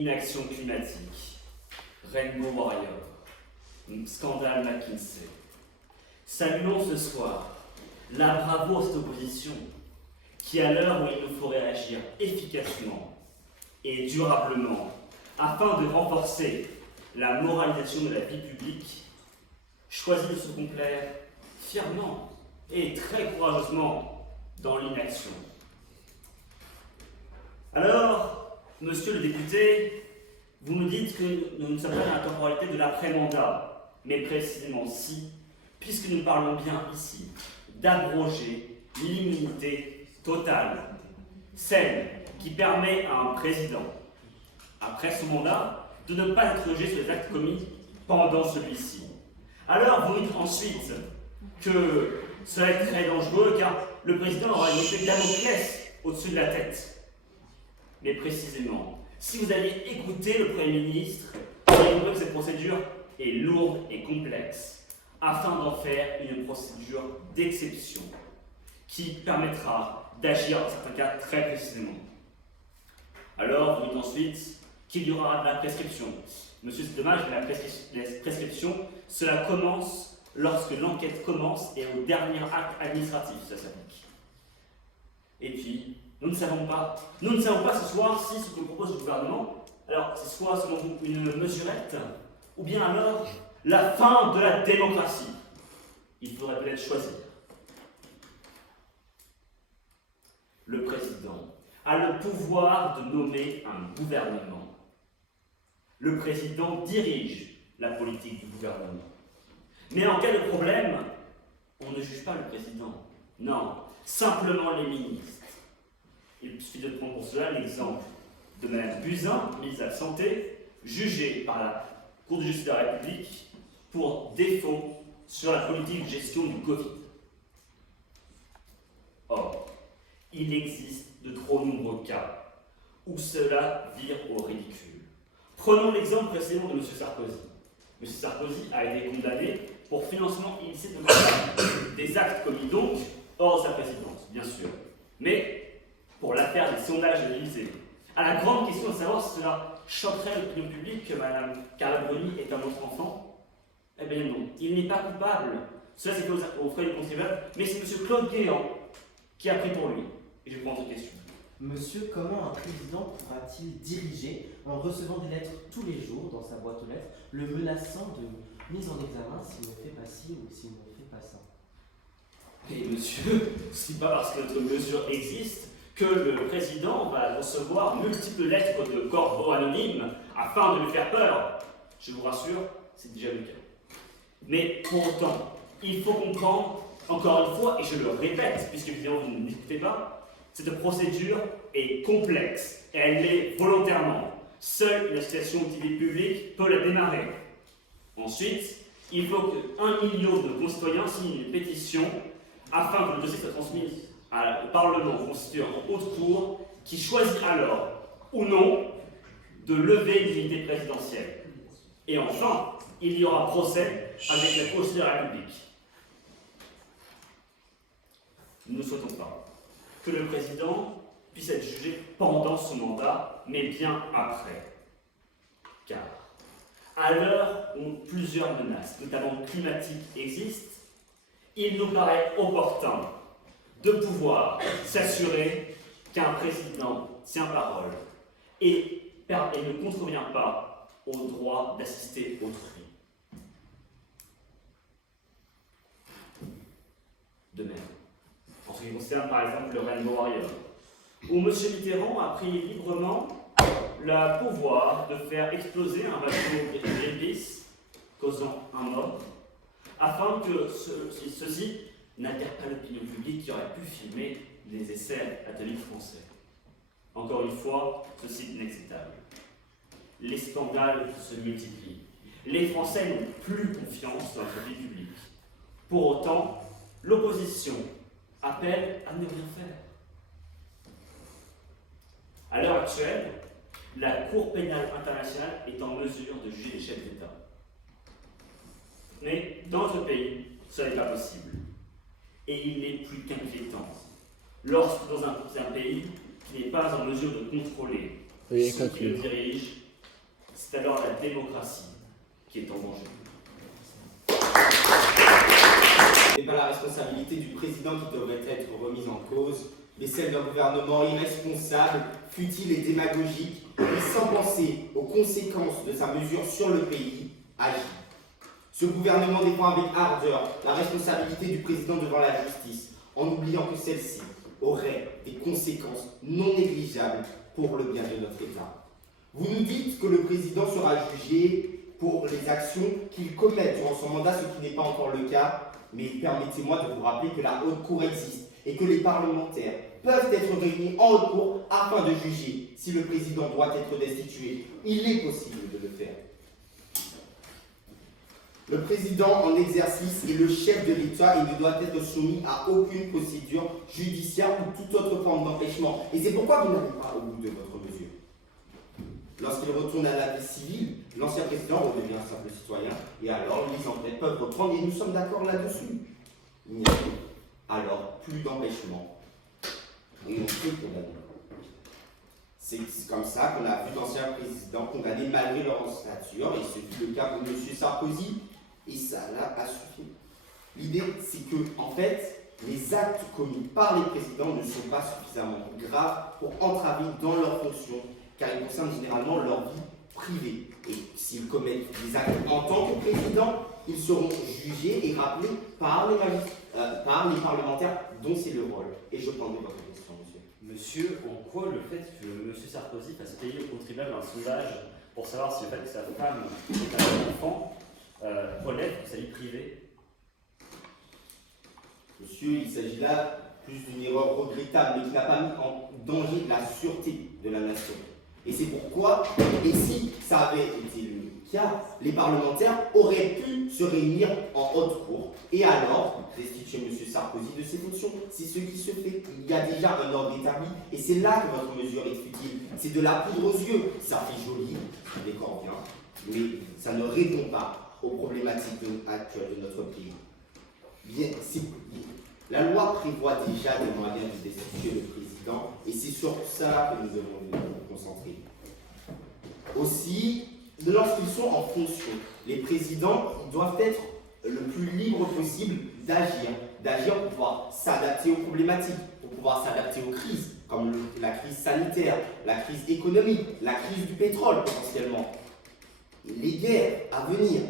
Inaction climatique, Rainbow Warrior, scandale McKinsey. Saluons ce soir la bravoure de cette opposition qui, à l'heure où il nous faut réagir efficacement et durablement afin de renforcer la moralisation de la vie publique, choisit de se complaire fièrement et très courageusement dans l'inaction. Alors, monsieur le député, vous nous dites que nous ne sommes pas dans la temporalité de l'après-mandat, mais précisément si, puisque nous parlons bien ici d'abroger l'immunité totale, celle qui permet à un président, après son mandat, de ne pas être jugé sur les actes commis pendant celui-ci. Alors vous dites ensuite que cela est très dangereux car le président aura une épée de Damoclès au-dessus de la tête. Mais précisément, si vous aviez écouté le Premier ministre, vous auriez compris que cette procédure est lourde et complexe, afin d'en faire une procédure d'exception, qui permettra d'agir dans certains cas très précisément. Alors, vous dites ensuite qu'il y aura de la prescription. Monsieur, c'est dommage, mais la prescription, cela commence lorsque l'enquête commence et au dernier acte administratif, ça s'applique. Et puis, nous ne savons pas ce soir si ce que propose le gouvernement, alors c'est soit selon vous une mesurette, ou bien alors la fin de la démocratie. Il faudrait peut-être choisir. Le président a le pouvoir de nommer un gouvernement. Le président dirige la politique du gouvernement. Mais en cas de problème, on ne juge pas le président. Non, simplement les ministres. Il suffit de prendre pour cela l'exemple de Mme Buzyn, ministre de la Santé, jugée par la Cour de justice de la République pour défaut sur la politique de gestion du Covid. Or, il existe de trop nombreux cas où cela vire au ridicule. Prenons l'exemple précédent de M. Sarkozy. M. Sarkozy a été condamné pour financement illicite de campagne, des actes commis donc hors de sa présidence, bien sûr. Mais pour l'affaire des sondages de l'Élysée, à la grande question de savoir si cela choquerait l'opinion publique que Mme Carla Bruni est un autre enfant, eh bien non, il n'est pas coupable. Cela c'est aux frais du contribuable, mais c'est M. Claude Guéant qui a pris pour lui. Et je prends cette question. Monsieur, comment un président pourra-t-il diriger en recevant des lettres tous les jours dans sa boîte aux lettres, le menaçant de mise en examen s'il ne fait pas ci ou s'il ne fait pas ça? Et monsieur, ce n'est pas parce que notre mesure existe que le président va recevoir multiples lettres de corbeaux anonymes afin de lui faire peur. Je vous rassure, c'est déjà le cas. Mais pour autant, il faut comprendre, encore une fois, et je le répète, puisque évidemment vous ne m'écoutez pas, cette procédure est complexe et elle l'est volontairement. Seule une association d'utilité publique peut la démarrer. Ensuite, il faut que 1 million de concitoyens signent une pétition afin que le dossier soit transmis au Parlement constitué en haute cour qui choisit alors ou non de lever l'immunité présidentielle. Et enfin, il y aura procès avec la procédure de la République. Nous ne souhaitons pas que le président puisse être jugé pendant son mandat, mais bien après. Car, à l'heure où plusieurs menaces, notamment climatiques, existent, il nous paraît opportun de pouvoir s'assurer qu'un président tient parole et ne contrevient pas au droit d'assister autrui. De même, en ce qui concerne par exemple le Rainbow Warrior, où M. Mitterrand a pris librement le pouvoir de faire exploser un bateau Greenpeace, causant un mort, afin que ceci n'altère pas l'opinion publique qui aurait pu filmer les essais atomiques français. Encore une fois, ceci est inacceptable. Les scandales se multiplient. Les Français n'ont plus confiance dans notre vie publique. Pour autant, l'opposition appelle à ne rien faire. À l'heure actuelle, la Cour pénale internationale est en mesure de juger les chefs d'État. Mais dans notre pays, ce n'est pas possible. Et il n'est plus qu'inquiétant lorsque dans un pays qui n'est pas en mesure de contrôler ceux qui le dirigent démocratie qui est en danger. Ce n'est pas la responsabilité du président qui devrait être remise en cause, mais celle d'un gouvernement irresponsable, futile et démagogique, qui, sans penser aux conséquences de sa mesure sur le pays, agit. Ce gouvernement défend avec ardeur la responsabilité du président devant la justice, en oubliant que celle-ci aurait des conséquences non négligeables pour le bien de notre État. Vous nous dites que le président sera jugé pour les actions qu'il commet durant son mandat, ce qui n'est pas encore le cas, mais permettez-moi de vous rappeler que la haute cour existe et que les parlementaires peuvent être réunis en haute cour afin de juger si le président doit être destitué. Il est possible de le faire. Le président en exercice est le chef de l'État et ne doit être soumis à aucune procédure judiciaire ou toute autre forme d'empêchement. Et c'est pourquoi vous n'allez pas au bout de votre mesure. Lorsqu'il retourne à la vie civile, l'ancien président redevient un simple citoyen, et alors les enquêtes peuvent reprendre, et nous sommes d'accord là-dessus. Il n'y a alors plus d'empêchement. Et on peut condamner. C'est comme ça qu'on a vu d'anciens présidents condamnés malgré leur stature, et ce fut le cas pour M. Sarkozy, et ça là a suffi. L'idée, c'est que, en fait, les actes commis par les présidents ne sont pas suffisamment graves pour entraver dans leurs fonctions, car ils concernent généralement leur vie privée. Et s'ils commettent des actes en tant que président, ils seront jugés et rappelés par les parlementaires dont c'est le rôle. Et je prendrai votre question, monsieur. Monsieur, en quoi le fait que M. Sarkozy fasse payer aux contribuables un sondage pour savoir si le fait que sa femme est un enfant relève de sa vie privée? Monsieur, il s'agit là plus d'une erreur regrettable, mais qui n'a pas mis en danger la sûreté de la nation. Et c'est pourquoi, et si ça avait été le cas, les parlementaires auraient pu se réunir en haute cour et alors destituer M. Sarkozy de ses fonctions. C'est ce qui se fait. Il y a déjà un ordre établi et c'est là que votre mesure est futile. C'est de la poudre aux yeux. Ça fait joli, ça décore bien, mais ça ne répond pas aux problématiques actuelles de notre pays. Bien, la loi prévoit déjà des moyens de destituer le président et c'est sur ça que nous devons nous concentrer. Aussi, lorsqu'ils sont en fonction, les présidents doivent être le plus libres possible d'agir pour pouvoir s'adapter aux problématiques, pour pouvoir s'adapter aux crises, comme la crise sanitaire, la crise économique, la crise du pétrole potentiellement, les guerres à venir.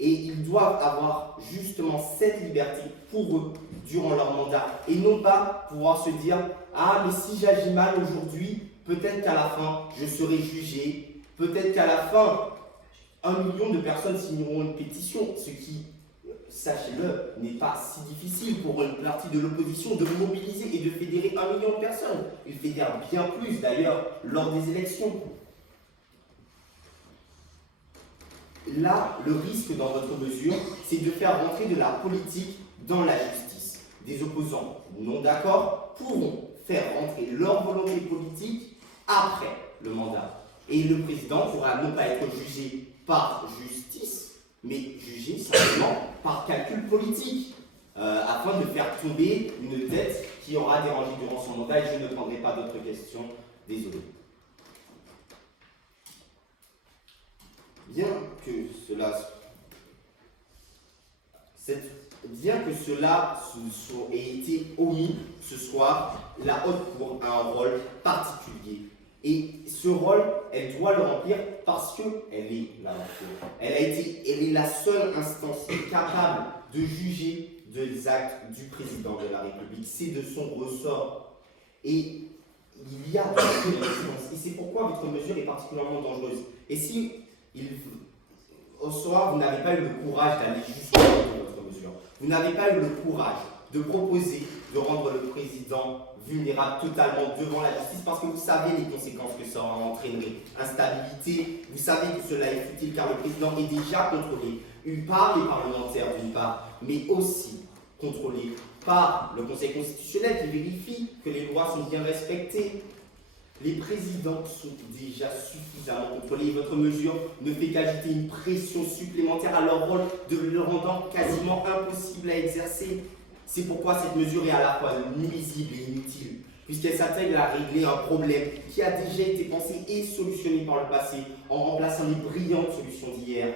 Et ils doivent avoir justement cette liberté pour eux durant leur mandat et non pas pouvoir se dire « Ah, mais si j'agis mal aujourd'hui, peut-être qu'à la fin, je serai jugé, peut-être qu'à la fin, 1 million de personnes signeront une pétition », ce qui, sachez-le, n'est pas si difficile pour une partie de l'opposition de mobiliser et de fédérer 1 million de personnes. Ils fédèrent bien plus d'ailleurs lors des élections. Là, le risque dans votre mesure, c'est de faire rentrer de la politique dans la justice. Des opposants non d'accord pourront faire rentrer leur volonté politique après le mandat. Et le président pourra non pas être jugé par justice, mais jugé simplement par calcul politique, afin de faire tomber une dette qui aura dérangé durant son mandat. Et je ne prendrai pas d'autres questions. Désolé. Bien que cela ait été omis ce soir, la Haute Cour a un rôle particulier. Et ce rôle, elle doit le remplir parce qu'elle est la Haute Cour. Elle est la seule instance capable de juger des actes du président de la République. C'est de son ressort. Et il y a des résistances. Et c'est pourquoi votre mesure est particulièrement dangereuse. Et si au soir, vous n'avez pas eu le courage d'aller jusqu'au bout de votre mesure. Vous n'avez pas eu le courage de proposer de rendre le président vulnérable totalement devant la justice parce que vous savez les conséquences que ça entraînerait. Instabilité, vous savez que cela est futile car le président est déjà contrôlé par les parlementaires d'une part, mais aussi contrôlé par le Conseil constitutionnel qui vérifie que les lois sont bien respectées. Les présidents sont déjà suffisamment contrôlés et votre mesure ne fait qu'ajouter une pression supplémentaire à leur rôle, de le rendant quasiment impossible à exercer. C'est pourquoi cette mesure est à la fois nuisible et inutile. puisqu'elle s'attelle à régler un problème qui a déjà été pensé et solutionné par le passé, en remplaçant les brillantes solutions d'hier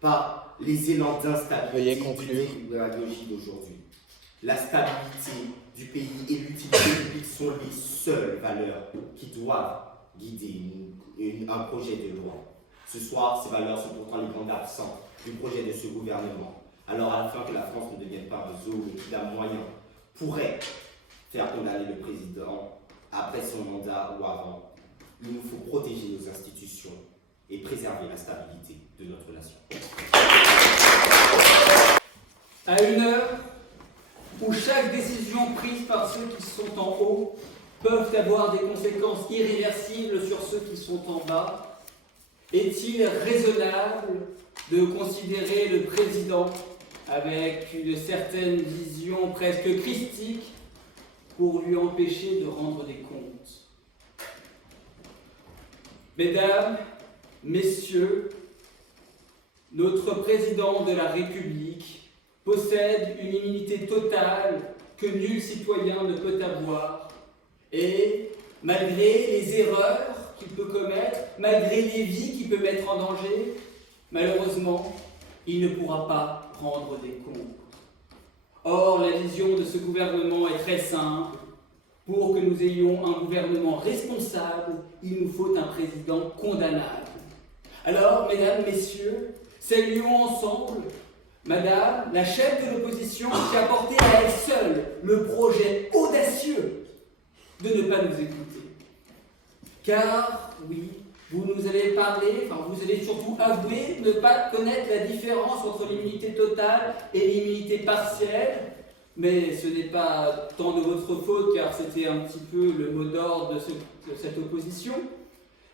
par les élans Veuillez d'instabilité conclure. de la technologie d'aujourd'hui. La stabilité du pays et l'utilité publique sont les seules valeurs qui doivent guider un projet de loi. Ce soir, ces valeurs sont pourtant les grands absents du projet de ce gouvernement. Alors, afin que la France ne devienne pas un zoo qui, d'un moyen, pourrait faire condamner le président après son mandat ou avant, il nous faut protéger nos institutions et préserver la stabilité de notre nation. À une heure où chaque décision prise par ceux qui sont en haut peuvent avoir des conséquences irréversibles sur ceux qui sont en bas, est-il raisonnable de considérer le président avec une certaine vision presque christique pour lui empêcher de rendre des comptes? Mesdames, Messieurs, notre président de la République possède une immunité totale que nul citoyen ne peut avoir et, malgré les erreurs qu'il peut commettre, malgré les vies qu'il peut mettre en danger, malheureusement, il ne pourra pas rendre des comptes. Or, la vision de ce gouvernement est très simple. Pour que nous ayons un gouvernement responsable, il nous faut un président condamnable. Alors, mesdames, messieurs, saluons ensemble Madame, la chef de l'opposition, qui a porté à elle seule le projet audacieux de ne pas nous écouter. Car, oui, vous nous avez parlé, vous avez surtout avoué ne pas connaître la différence entre l'immunité totale et l'immunité partielle. Mais ce n'est pas tant de votre faute, car c'était un petit peu le mot d'ordre de cette opposition.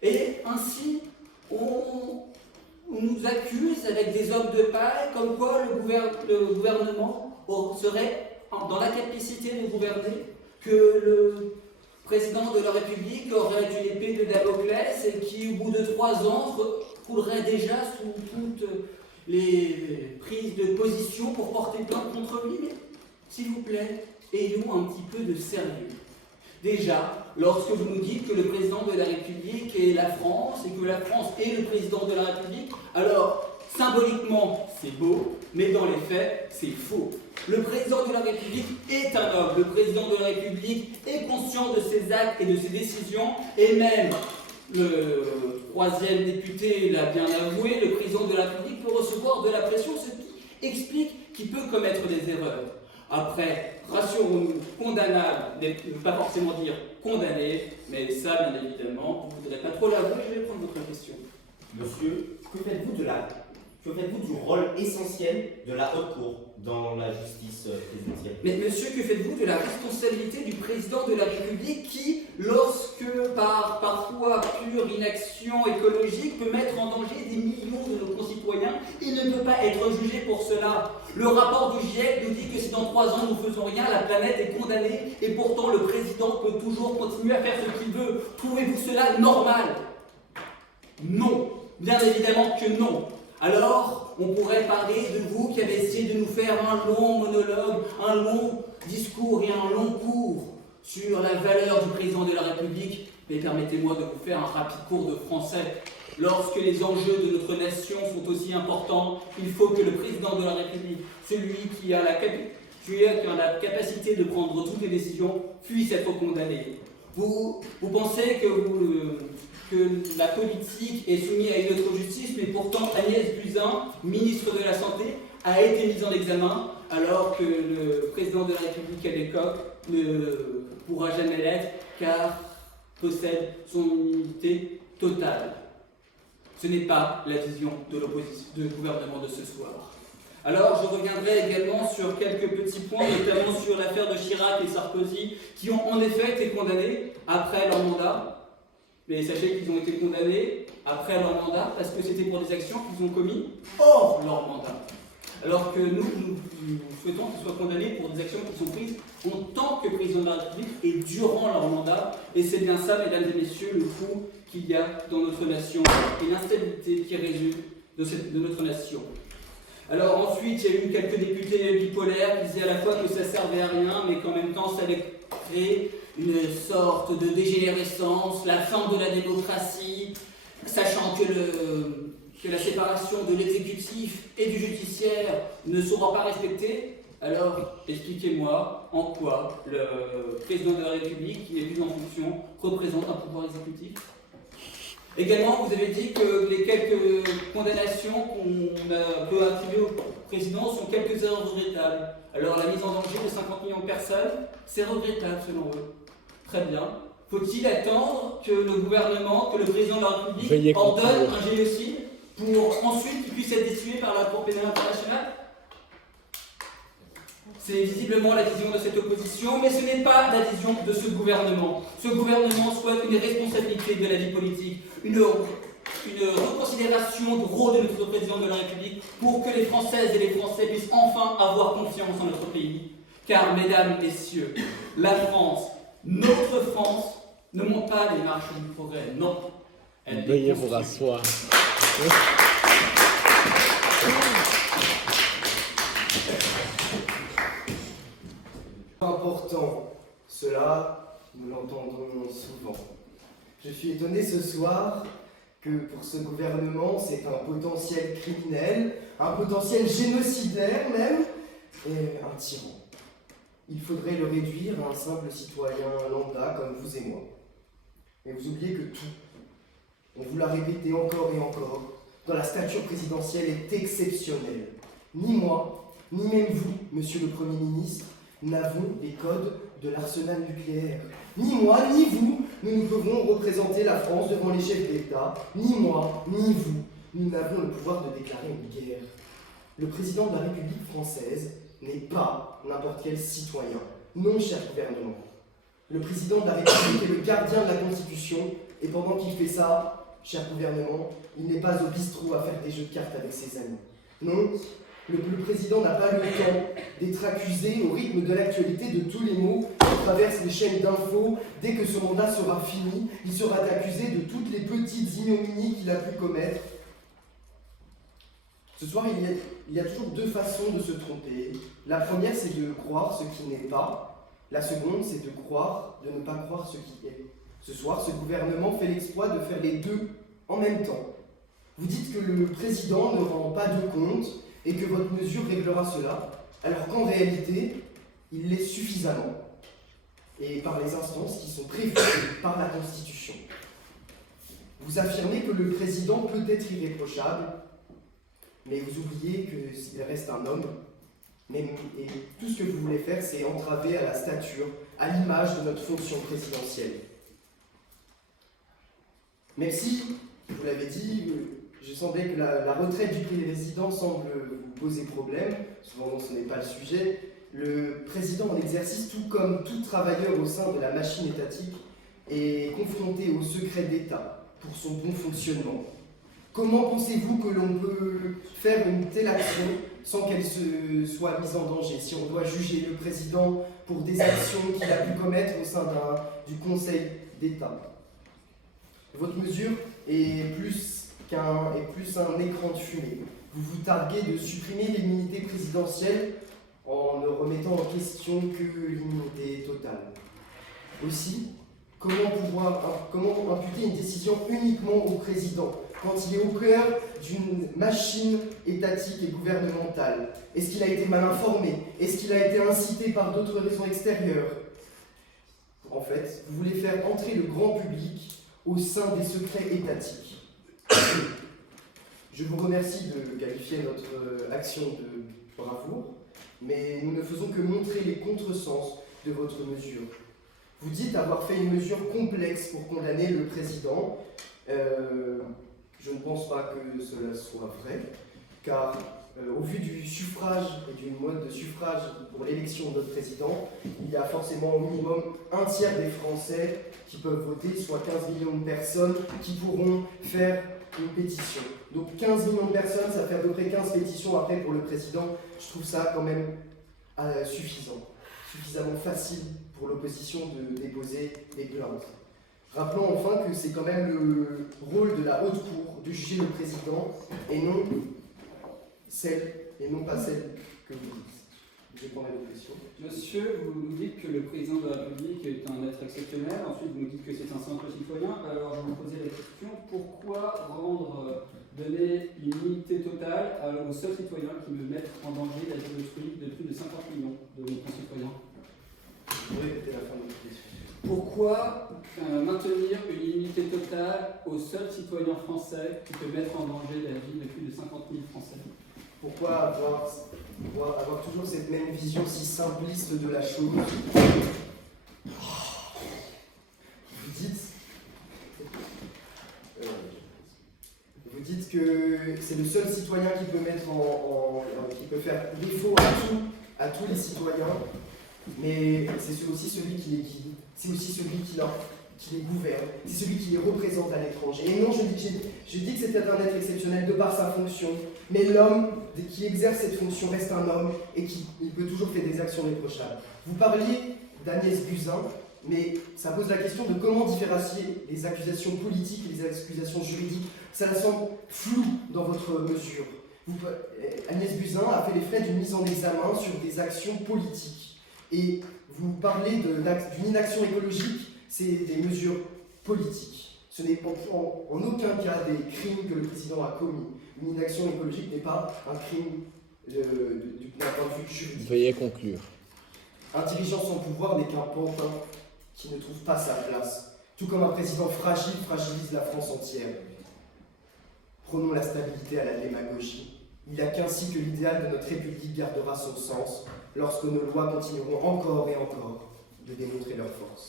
Et ainsi, on nous accuse avec des hommes de paille, comme quoi le gouvernement serait dans la capacité de gouverner, que le président de la République aurait une épée de Damoclès et qui, au bout de 3 ans, coulerait déjà sous toutes les prises de position pour porter plainte contre lui. Mais, s'il vous plaît, ayons un petit peu de sérieux. Déjà, lorsque vous nous dites que le président de la République est la France et que la France est le président de la République, alors symboliquement c'est beau, mais dans les faits c'est faux. Le président de la République est un homme, le président de la République est conscient de ses actes et de ses décisions, et même le 3e député l'a bien avoué, le président de la République peut recevoir de la pression, ce qui explique qu'il peut commettre des erreurs. Après, rassurons-nous, condamnable ne veut pas forcément dire condamné, mais ça, bien évidemment, vous ne voudrez pas trop l'avouer, je vais prendre votre question. Monsieur, que faites-vous du rôle essentiel de la haute cour dans la justice présidentielle? Mais monsieur, que faites-vous de la responsabilité du président de la République qui, lorsque par parfois pure inaction écologique, peut mettre en danger des millions de nos concitoyens, il ne peut pas être jugé pour cela? Le rapport du GIEC nous dit que si dans 3 ans nous ne faisons rien, la planète est condamnée et pourtant le président peut toujours continuer à faire ce qu'il veut. Trouvez-vous cela normal? Non, bien évidemment que non. Alors, on pourrait parler de vous qui avez essayé de nous faire un long monologue, un long discours et un long cours sur la valeur du président de la République. Mais permettez-moi de vous faire un rapide cours de français. Lorsque les enjeux de notre nation sont aussi importants, il faut que le président de la République, celui qui a la capacité de prendre toutes les décisions, puisse être condamné. Vous pensez que la politique est soumise à une autre justice, mais pourtant Agnès Buzyn, ministre de la Santé, a été mise en examen, alors que le président de la République à l'époque ne pourra jamais l'être, car possède son immunité totale. Ce n'est pas la vision de l'opposition, du gouvernement de ce soir. Alors, je reviendrai également sur quelques petits points, notamment sur l'affaire de Chirac et Sarkozy, qui ont en effet été condamnés après leur mandat. Mais sachez qu'ils ont été condamnés après leur mandat parce que c'était pour des actions qu'ils ont commises hors leur mandat. Alors que nous souhaitons qu'ils soient condamnés pour des actions qui sont prises en tant que président de la République et durant leur mandat. Et c'est bien ça, mesdames et messieurs, le trou qu'il y a dans notre nation et l'instabilité qui résulte de notre nation. Alors ensuite, il y a eu quelques députés bipolaires qui disaient à la fois que ça servait à rien, mais qu'en même temps, ça allait créer une sorte de dégénérescence, la fin de la démocratie, sachant que la séparation de l'exécutif et du judiciaire ne sera pas respectée. Alors, expliquez-moi en quoi le président de la République, qui est plus en fonction, représente un pouvoir exécutif. Également, vous avez dit que les quelques condamnations qu'on peut attribuer au président sont quelques erreurs regrettables. Alors, la mise en danger de 50 millions de personnes, c'est regrettable selon eux. Très bien. Faut-il attendre que le gouvernement, que le président de la République ordonne un génocide pour ensuite qu'il puisse être destitué par la Cour pénale internationale? C'est visiblement la vision de cette opposition, mais ce n'est pas la vision de ce gouvernement. Ce gouvernement souhaite une responsabilité de la vie politique, une reconsidération du rôle de notre président de la République pour que les Françaises et les Français puissent enfin avoir confiance en notre pays. Car, mesdames, messieurs, la France, notre France, ne monte pas les marches du progrès, non. Veuillez vous rasseoir. Important, cela, nous l'entendons souvent. Je suis étonné ce soir que pour ce gouvernement, c'est un potentiel criminel, un potentiel génocidaire même, et un tyran. Il faudrait le réduire à un simple citoyen lambda comme vous et moi. Mais vous oubliez que tout, on vous l'a répété encore et encore, dans la stature présidentielle est exceptionnelle. Ni moi, ni même vous, monsieur le Premier ministre, n'avons les codes de l'arsenal nucléaire. Ni moi, ni vous, nous ne pouvons représenter la France devant les chefs d'État. Ni moi, ni vous, nous n'avons le pouvoir de déclarer une guerre. Le président de la République française n'est pas n'importe quel citoyen. Non, cher gouvernement. Le président de la République est le gardien de la Constitution, et pendant qu'il fait ça, cher gouvernement, il n'est pas au bistrot à faire des jeux de cartes avec ses amis. Non, le président n'a pas le temps d'être accusé au rythme de l'actualité de tous les mots qui traversent les chaînes d'infos. Dès que son mandat sera fini, il sera accusé de toutes les petites ignominies qu'il a pu commettre. Ce soir, il y a toujours deux façons de se tromper. La première, c'est de croire ce qui n'est pas. La seconde, c'est de ne pas croire ce qui est. Ce soir, ce gouvernement fait l'exploit de faire les deux en même temps. Vous dites que le président ne rend pas de compte et que votre mesure réglera cela, alors qu'en réalité, il l'est suffisamment, et par les instances qui sont prévues par la Constitution. Vous affirmez que le président peut être irréprochable, mais vous oubliez qu'il reste un homme, et tout ce que vous voulez faire, c'est entraver à la stature, à l'image de notre fonction présidentielle. Même si, vous l'avez dit, je semblais que la retraite du président semble vous poser problème, souvent ce n'est pas le sujet. Le président en exercice, tout comme tout travailleur au sein de la machine étatique, est confronté au secret d'État pour son bon fonctionnement. Comment pensez-vous que l'on peut faire une telle action sans qu'elle soit mise en danger, si on doit juger le président pour des actions qu'il a pu commettre au sein du Conseil d'État? Votre mesure est plus un écran de fumée. Vous vous targuez de supprimer l'immunité présidentielle en ne remettant en question que l'immunité totale. Aussi, comment imputer une décision uniquement au président quand il est au cœur d'une machine étatique et gouvernementale? Est-ce qu'il a été mal informé? Est-ce qu'il a été incité par d'autres raisons extérieures? En fait, vous voulez faire entrer le grand public au sein des secrets étatiques. Je vous remercie de qualifier notre action de bravoure, mais nous ne faisons que montrer les contresens de votre mesure. Vous dites avoir fait une mesure complexe pour condamner le président. Je ne pense pas que cela soit vrai, car au vu du suffrage et du mode de suffrage pour l'élection de notre président, il y a forcément au minimum un tiers des Français qui peuvent voter, soit 15 millions de personnes qui pourront faire une pétition. Donc 15 millions de personnes, ça fait à peu près 15 pétitions après pour le président. Je trouve ça quand même suffisamment facile pour l'opposition de déposer des plaintes. Rappelons enfin que c'est quand même le rôle de la haute cour de juger le président et non pas celle que vous dites. Je prendrai vos questions. Monsieur, vous nous dites que le président de la République est un être exceptionnel, ensuite vous nous dites que c'est un simple citoyen, alors je vais vous poser la question, pourquoi donner une immunité totale aux seuls citoyens qui me mettent en danger la vie d'autrui de plus de 50 millions de nos concitoyens? Vous pouvez répéter la fin de votre question. Pourquoi maintenir une immunité totale aux seuls citoyens français qui peut mettre en danger la vie de plus de 50 000 Français? Pourquoi avoir toujours cette même vision si simpliste de la chose? Vous dites que c'est le seul citoyen qui peut qui peut faire défaut à tous les citoyens, mais c'est aussi celui qui les guide, c'est aussi celui qui les gouverne, c'est celui qui les représente à l'étranger. Et non, je dis que c'était un être exceptionnel de par sa fonction, mais l'homme qui exerce cette fonction reste un homme et il peut toujours faire des actions réprochables. Vous parliez d'Agnès Buzyn, mais ça pose la question de comment différencier les accusations politiques et les accusations juridiques. Ça semble flou dans votre mesure. Agnès Buzyn a fait les frais d'une mise en examen sur des actions politiques. Et vous parlez d'une inaction écologique, c'est des mesures politiques. Ce n'est en aucun cas des crimes que le président a commis. Une inaction écologique n'est pas un crime d'un point de vue juridique. Veuillez conclure. Un dirigeant sans pouvoir n'est qu'un pantin qui ne trouve pas sa place. Tout comme un président fragile fragilise la France entière. Prenons la stabilité à la démagogie. Il n'y a qu'ainsi que l'idéal de notre République gardera son sens, lorsque nos lois continueront encore et encore de démontrer leur force.